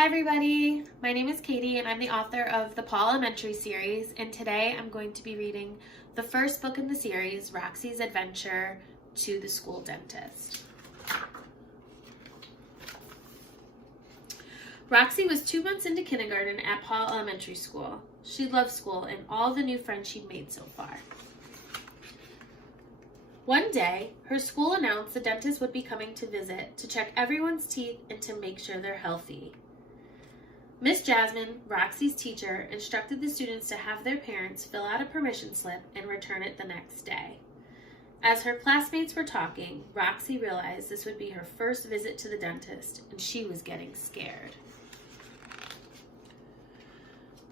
Hi everybody, my name is Katie and I'm the author of the Paw Elementary series, and today I'm going to be reading the first book in the series, Roxy's Adventure to the School Dentist. Roxy was 2 months into kindergarten at Paw Elementary School. She loved school and all the new friends she'd made so far. One day, her school announced the dentist would be coming to visit to check everyone's teeth and to make sure they're healthy. Miss Jasmine, Roxy's teacher, instructed the students to have their parents fill out a permission slip and return it the next day. As her classmates were talking, Roxy realized this would be her first visit to the dentist, and she was getting scared.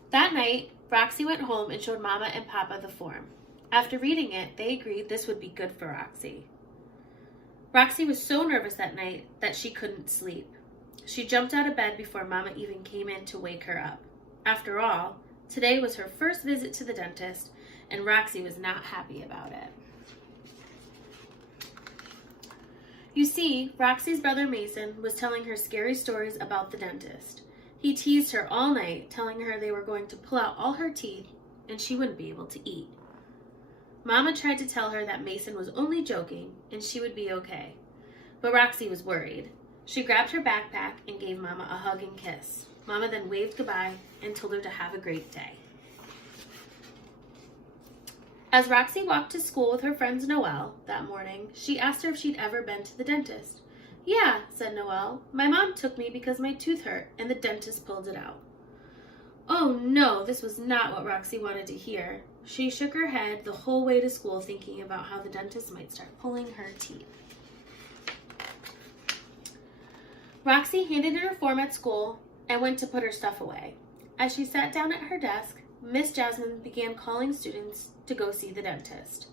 That night, Roxy went home and showed Mama and Papa the form. After reading it, they agreed this would be good for Roxy. Roxy was so nervous that night that she couldn't sleep. She jumped out of bed before Mama even came in to wake her up. After all, today was her first visit to the dentist, and Roxy was not happy about it. You see, Roxy's brother Mason was telling her scary stories about the dentist. He teased her all night, telling her they were going to pull out all her teeth and she wouldn't be able to eat. Mama tried to tell her that Mason was only joking and she would be okay, but Roxy was worried. She grabbed her backpack and gave Mama a hug and kiss. Mama then waved goodbye and told her to have a great day. As Roxy walked to school with her friend Noelle that morning, she asked her if she'd ever been to the dentist. "Yeah," said Noelle. "My mom took me because my tooth hurt and the dentist pulled it out." Oh no, this was not what Roxy wanted to hear. She shook her head the whole way to school thinking about how the dentist might start pulling her teeth. Roxy handed in her form at school and went to put her stuff away. As she sat down at her desk, Miss Jasmine began calling students to go see the dentist.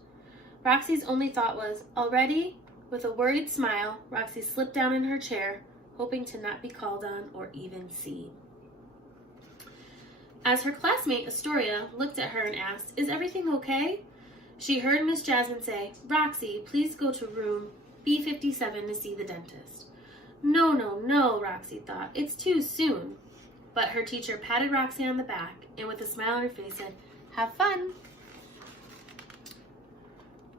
Roxy's only thought was, already? With a worried smile, Roxy slipped down in her chair, hoping to not be called on or even seen. As her classmate, Astoria, looked at her and asked, "Is everything okay?" she heard Miss Jasmine say, "Roxy, please go to room B57 to see the dentist." No, Roxy thought. It's too soon. But her teacher patted Roxy on the back and with a smile on her face said, "Have fun."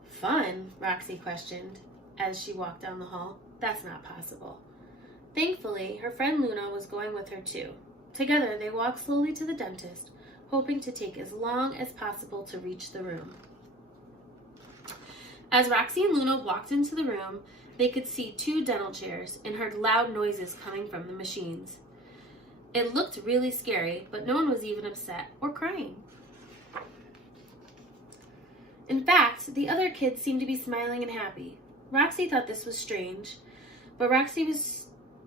Fun? Roxy questioned as she walked down the hall. That's not possible. Thankfully, her friend Luna was going with her too. Together, they walked slowly to the dentist, hoping to take as long as possible to reach the room. As Roxy and Luna walked into the room, they could see 2 dental chairs and heard loud noises coming from the machines. It looked really scary, but no one was even upset or crying. In fact, the other kids seemed to be smiling and happy. Roxy thought this was strange, but Roxy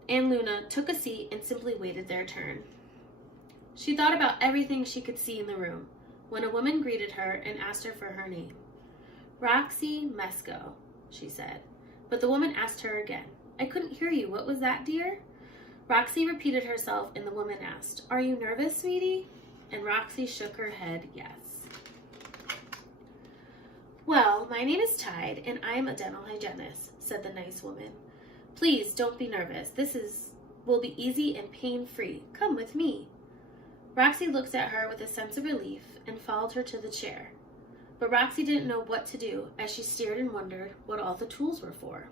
and Luna took a seat and simply waited their turn. She thought about everything she could see in the room when a woman greeted her and asked her for her name. "Roxy Melko," she said. But the woman asked her again. "I couldn't hear you. What was that, dear?" Roxy repeated herself and the woman asked, "Are you nervous, sweetie?" And Roxy shook her head yes. "Well, my name is Tide and I'm a dental hygienist," said the nice woman. "Please don't be nervous. Will be easy and pain-free. Come with me." Roxy looked at her with a sense of relief and followed her to the chair. But Roxy didn't know what to do as she stared and wondered what all the tools were for.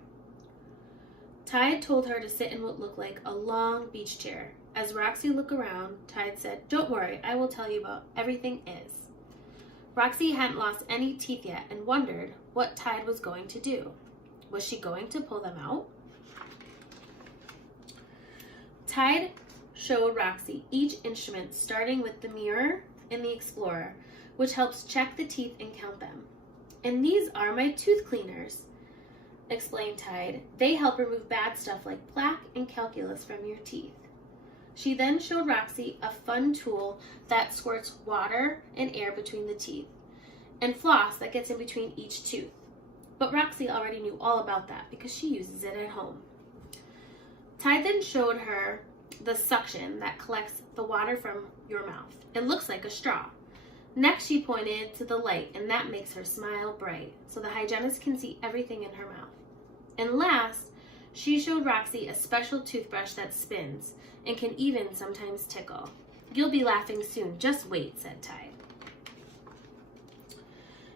Tide told her to sit in what looked like a long beach chair. As Roxy looked around, Tide said, "Don't worry, I will tell you about everything is." Roxy hadn't lost any teeth yet and wondered what Tide was going to do. Was she going to pull them out? Tide showed Roxy each instrument, starting with the mirror and the explorer, which helps check the teeth and count them. "And these are my tooth cleaners," explained Tide. "They help remove bad stuff like plaque and calculus from your teeth." She then showed Roxy a fun tool that squirts water and air between the teeth, and floss that gets in between each tooth. But Roxy already knew all about that because she uses it at home. Tide then showed her the suction that collects the water from your mouth. It looks like a straw. Next, she pointed to the light, and that makes her smile bright, so the hygienist can see everything in her mouth. And last, She showed Roxy a special toothbrush that spins and can even sometimes tickle. "You'll be laughing soon, just wait," said Tide.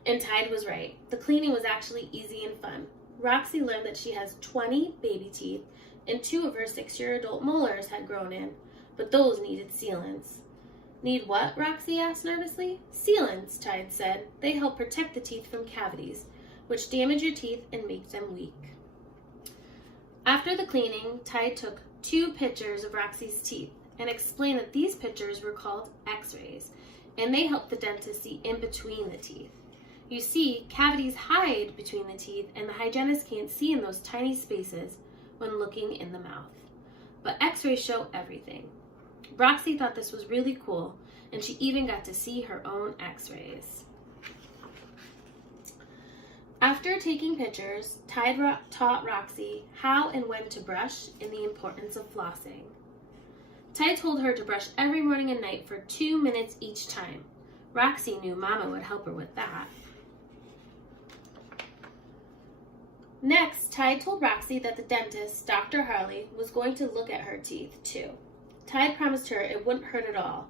And Tide was right. The cleaning was actually easy and fun. Roxy learned that she has 20 baby teeth, and 2 of her 6-year adult molars had grown in, but those needed sealants. "Need what?" Roxy asked nervously. "Sealants," Tide said. "They help protect the teeth from cavities, which damage your teeth and make them weak." After the cleaning, Tide took 2 pictures of Roxy's teeth and explained that these pictures were called x-rays, and they help the dentist see in between the teeth. You see, cavities hide between the teeth, and the hygienist can't see in those tiny spaces when looking in the mouth. But x-rays show everything. Roxy thought this was really cool, and she even got to see her own x-rays. After taking pictures, Tide taught Roxy how and when to brush and the importance of flossing. Tide told her to brush every morning and night for 2 minutes each time. Roxy knew Mama would help her with that. Next, Tide told Roxy that the dentist, Dr. Harley, was going to look at her teeth, too. Tide promised her it wouldn't hurt at all.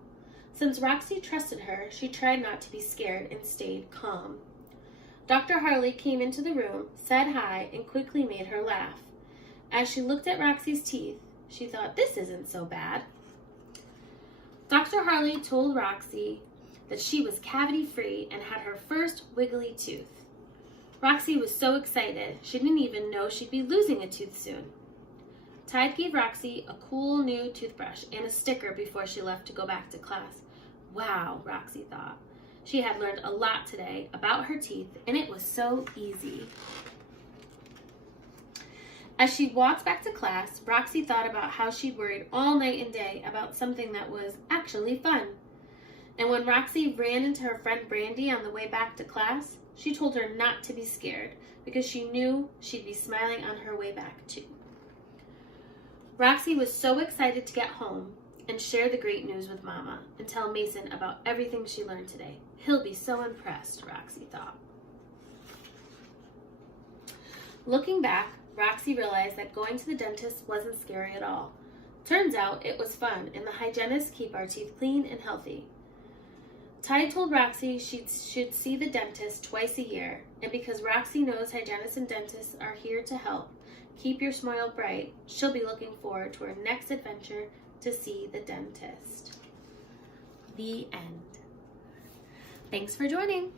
Since Roxy trusted her, she tried not to be scared and stayed calm. Dr. Harley came into the room, said hi, and quickly made her laugh. As she looked at Roxy's teeth, she thought, "This isn't so bad." Dr. Harley told Roxy that she was cavity-free and had her first wiggly tooth. Roxy was so excited, she didn't even know she'd be losing a tooth soon. Tide gave Roxy a cool new toothbrush and a sticker before she left to go back to class. Wow, Roxy thought. She had learned a lot today about her teeth, and it was so easy. As she walked back to class, Roxy thought about how she'd worried all night and day about something that was actually fun. And when Roxy ran into her friend Brandy on the way back to class, she told her not to be scared because she knew she'd be smiling on her way back too. Roxy was so excited to get home and share the great news with Mama and tell Mason about everything she learned today. He'll be so impressed, Roxy thought. Looking back, Roxy realized that going to the dentist wasn't scary at all. Turns out it was fun, and the hygienists keep our teeth clean and healthy. Tide told Roxy she should see the dentist twice a year, and because Roxy knows hygienists and dentists are here to help keep your smile bright, she'll be looking forward to her next adventure to see the dentist. The end. Thanks for joining.